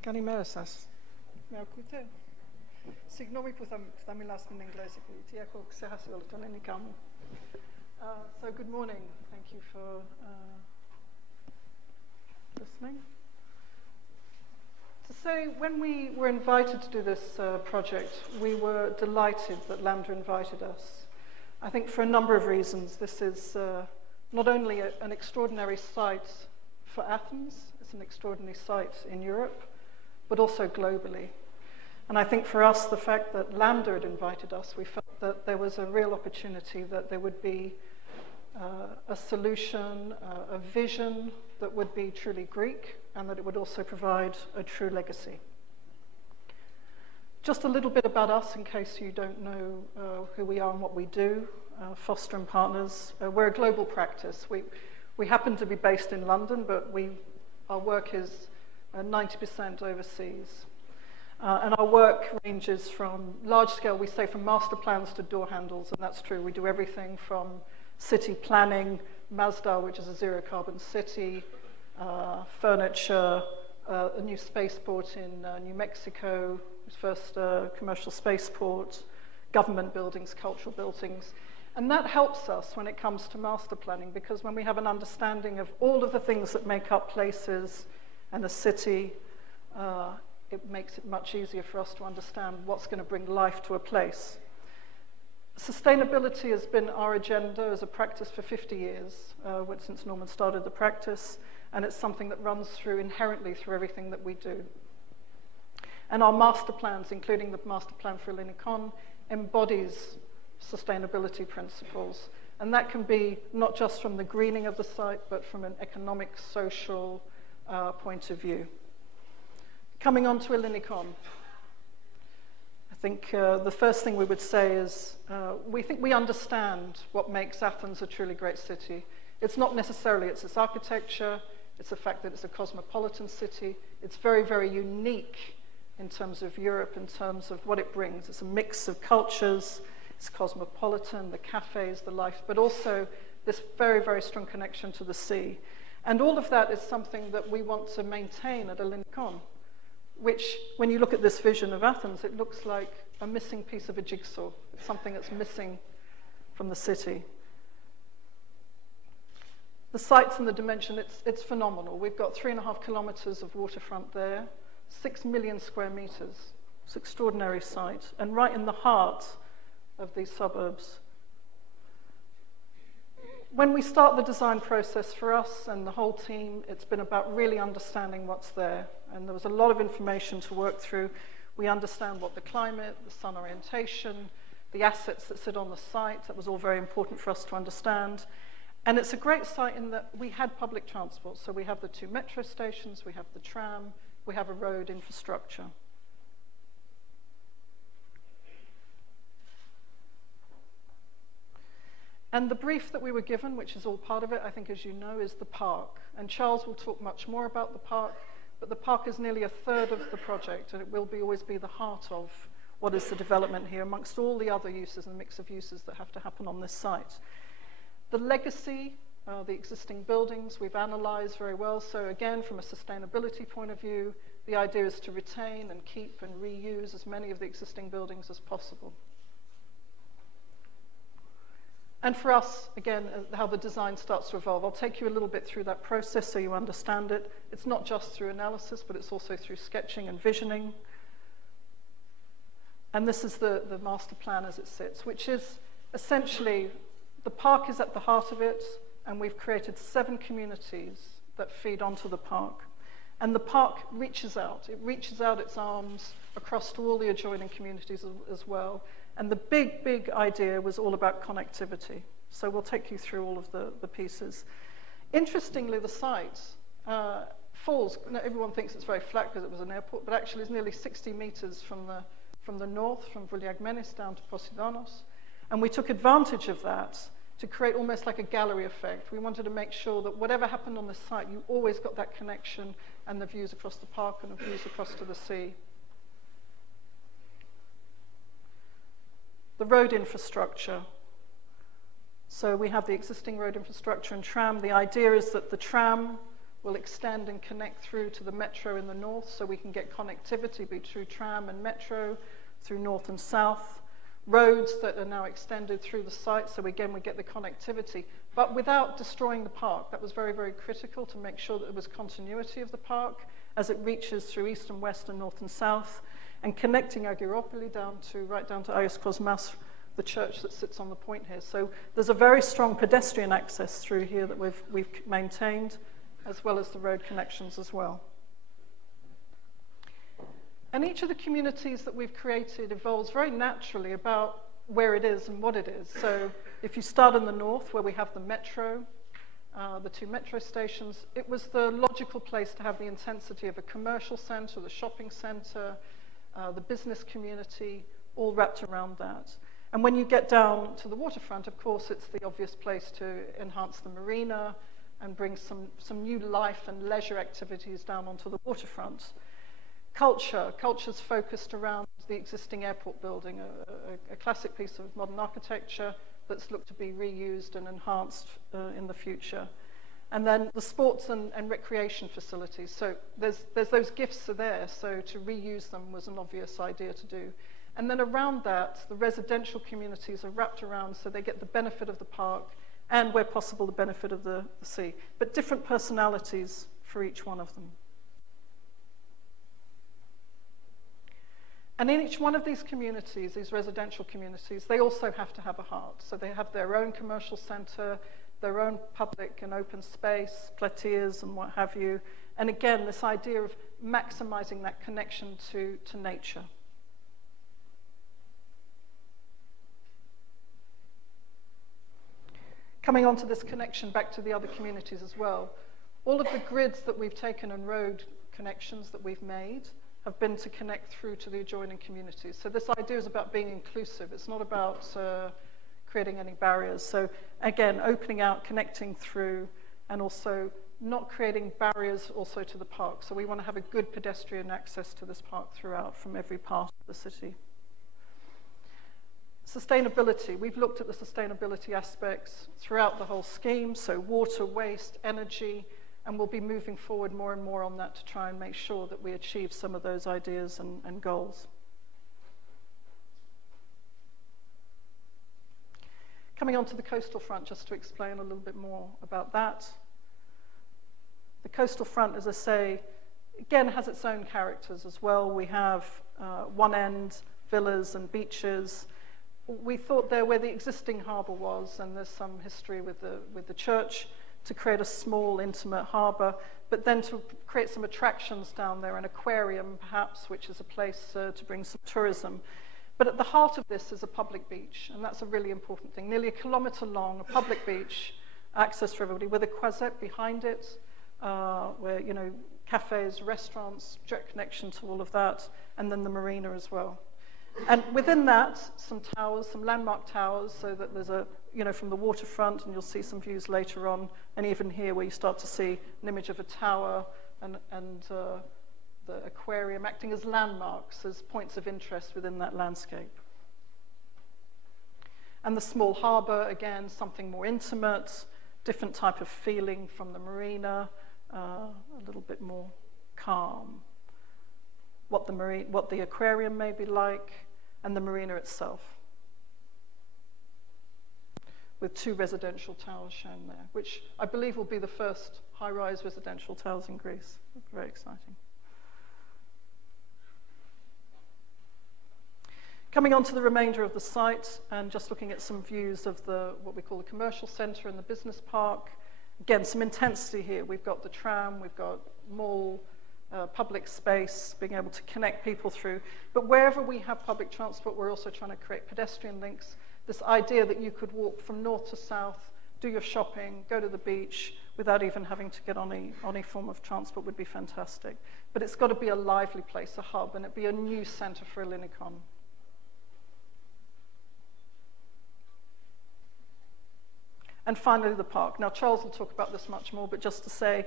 Καλημέρα σας. Με ακούτε? Συγγνώμη που θα μιλάω στην Εγγλέζικη, γιατί έχω ξεχάσει όλο τον ελληνικά μου. So good morning. Thank you for listening. To say, when we were invited to do this project, we were delighted that Lambda invited us. I think for a number of reasons. This is not only an extraordinary site for Athens, it's an extraordinary site in Europe, but also globally. And I think for us, the fact that Lambda had invited us, we felt that there was a real opportunity that there would be a solution, a vision that would be truly Greek, and that it would also provide a true legacy. Just a little bit about us, in case you don't know who we are and what we do, Foster and Partners. We're a global practice. We happen to be based in London, but our work is 90% overseas. And our work ranges from large scale, we say from master plans to door handles, and that's true. We do everything from city planning, Mazda, which is a zero carbon city, furniture, a new spaceport in New Mexico, first commercial spaceport, government buildings, cultural buildings. And that helps us when it comes to master planning, because when we have an understanding of all of the things that make up places and a city, it makes it much easier for us to understand what's going to bring life to a place. Sustainability has been our agenda as a practice for 50 years, since Norman started the practice, and it's something that runs inherently through everything that we do. And our master plans, including the master plan for Ellinikon, embodies sustainability principles. And that can be not just from the greening of the site, but from an economic, social point of view. Coming on to Ellinikon, I think the first thing we would say is we think we understand what makes Athens a truly great city. It's not necessarily its architecture, it's the fact that it's a cosmopolitan city. It's very, very unique in terms of Europe, in terms of what it brings. It's a mix of cultures, it's cosmopolitan, the cafes, the life, but also this very, very strong connection to the sea. And all of that is something that we want to maintain at Ellinikon, which, when you look at this vision of Athens, it looks like a missing piece of a jigsaw. It's something that's missing from the city. The sites and the dimension, it's phenomenal. We've got 3.5 kilometers of waterfront there, 6 million square meters. It's an extraordinary site, and right in the heart of these suburbs. When we start the design process for us and the whole team, it's been about really understanding what's there. And there was a lot of information to work through. We understand what the climate, the sun orientation, the assets that sit on the site. That was all very important for us to understand. And it's a great site in that we had public transport. So we have the 2 metro stations, we have the tram, we have a road infrastructure. And the brief that we were given, which is all part of it, I think, as you know, is the park. And Charles will talk much more about the park, but the park is nearly a third of the project, and it will always be the heart of what is the development here, amongst all the other uses and mix of uses that have to happen on this site. The legacy, the existing buildings, we've analysed very well. So again, from a sustainability point of view, the idea is to retain and keep and reuse as many of the existing buildings as possible. And for us, again, how the design starts to evolve. I'll take you a little bit through that process so you understand it. It's not just through analysis, but it's also through sketching and visioning. And this is the master plan as it sits, which is essentially, the park is at the heart of it, and we've created 7 communities that feed onto the park. And the park reaches out. It reaches out its arms across to all the adjoining communities as well. And the big, big idea was all about connectivity. So we'll take you through all of the pieces. Interestingly, the site falls. Everyone thinks it's very flat because it was an airport, but actually it's nearly 60 meters from the north, from Vouliagmenis down to Poseidonos. And we took advantage of that to create almost like a gallery effect. We wanted to make sure that whatever happened on the site, you always got that connection and the views across the park and the views across to the sea. The road infrastructure. So we have the existing road infrastructure and tram. The idea is that the tram will extend and connect through to the metro in the north, so we can get connectivity through tram and metro, through north and south. Roads that are now extended through the site, so again we get the connectivity, but without destroying the park. That was very, very critical to make sure that there was continuity of the park as it reaches through east and west and north and south, and connecting Agiropoli right down to Ayos Kosmas, the church that sits on the point here. So there's a very strong pedestrian access through here that we've maintained, as well as the road connections as well. And each of the communities that we've created evolves very naturally about where it is and what it is. So if you start in the north, where we have the metro, the 2 metro stations, it was the logical place to have the intensity of a commercial center, the shopping center, the business community, all wrapped around that. And when you get down to the waterfront, of course, it's the obvious place to enhance the marina and bring some new life and leisure activities down onto the waterfront. Culture's focused around the existing airport building, a classic piece of modern architecture that's looked to be reused and enhanced in the future. And then the sports and recreation facilities. So there's those gifts are there, so to reuse them was an obvious idea to do. And then around that, the residential communities are wrapped around so they get the benefit of the park and, where possible, the benefit of the sea. But different personalities for each one of them. And in each one of these communities, these residential communities, they also have to have a heart. So they have their own commercial center, their own public and open space, plateas and what have you. And again, this idea of maximizing that connection to nature. Coming on to this connection back to the other communities as well, all of the grids that we've taken and road connections that we've made have been to connect through to the adjoining communities. So this idea is about being inclusive. It's not about creating any barriers. So again, opening out, connecting through, and also not creating barriers also to the park. So we want to have a good pedestrian access to this park throughout from every part of the city. Sustainability. We've looked at the sustainability aspects throughout the whole scheme, so water, waste, energy, and we'll be moving forward more and more on that to try and make sure that we achieve some of those ideas and goals. Coming on to the coastal front, just to explain a little bit more about that. The coastal front, as I say, again, has its own characters as well. We have one end, villas and beaches. We thought there where the existing harbour was, and there's some history with the church, to create a small, intimate harbour, but then to create some attractions down there, an aquarium perhaps, which is a place to bring some tourism. But at the heart of this is a public beach, and that's a really important thing. Nearly 1 kilometre long, a public beach, access for everybody, with a croisette behind it, where, you know, cafes, restaurants, direct connection to all of that, and then the marina as well. And within that, some towers, some landmark towers, so that there's a, you know, from the waterfront, and you'll see some views later on, and even here where you start to see an image of a tower and the aquarium acting as landmarks, as points of interest within that landscape. And the small harbour, again, something more intimate, different type of feeling from the marina, a little bit more calm. What the aquarium may be like, and the marina itself, with 2 residential towers shown there, which I believe will be the first high-rise residential towers in Greece. Very exciting. Coming on to the remainder of the site, and just looking at some views of what we call the commercial centre and the business park. Again, some intensity here. We've got the tram, we've got mall, public space, being able to connect people through. But wherever we have public transport, we're also trying to create pedestrian links. This idea that you could walk from north to south, do your shopping, go to the beach, without even having to get on any form of transport would be fantastic. But it's got to be a lively place, a hub, and it'd be a new centre for Ellinikon. And finally, the park. Now, Charles will talk about this much more, but just to say,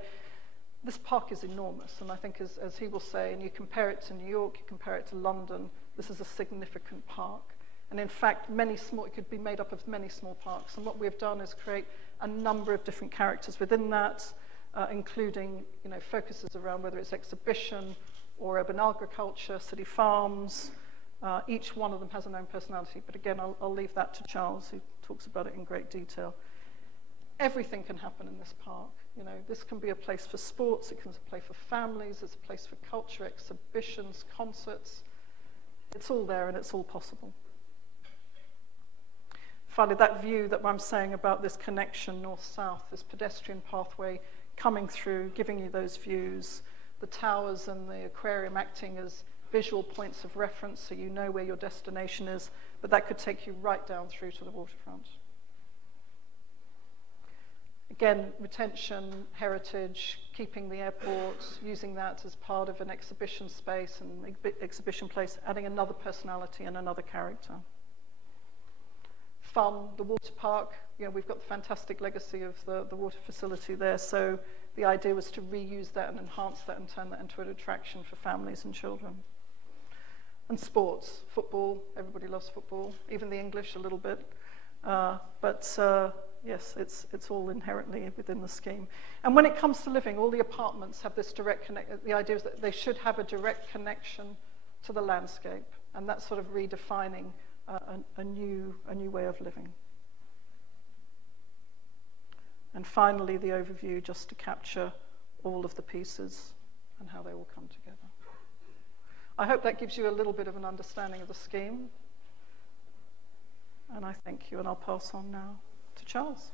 this park is enormous, and I think as he will say, and you compare it to New York, you compare it to London, this is a significant park. And in fact, it could be made up of many small parks. And what we've done is create a number of different characters within that. including focuses around whether it's exhibition or urban agriculture, city farms. Each one of them has an own personality, but again, I'll leave that to Charles, who talks about it in great detail. Everything can happen in this park. This can be a place for sports, it can be a place for families, it's a place for culture, exhibitions, concerts. It's all there and it's all possible. Finally, that view that I'm saying about this connection north-south, this pedestrian pathway coming through, giving you those views, the towers and the aquarium acting as visual points of reference so you know where your destination is, but that could take you right down through to the waterfront. Again, retention, heritage, keeping the airport, using that as part of an exhibition space and exhibition place, adding another personality and another character. Fun, the water park, we've got the fantastic legacy of the water facility there, so the idea was to reuse that and enhance that and turn that into an attraction for families and children. And sports, football, everybody loves football, even the English a little bit, yes, it's all inherently within the scheme. And when it comes to living, all the apartments have this direct connection. The idea is that they should have a direct connection to the landscape, and that's sort of redefining a new way of living. And finally, the overview, just to capture all of the pieces and how they all come together. I hope that gives you a little bit of an understanding of the scheme. And I thank you, and I'll pass on now to Charles.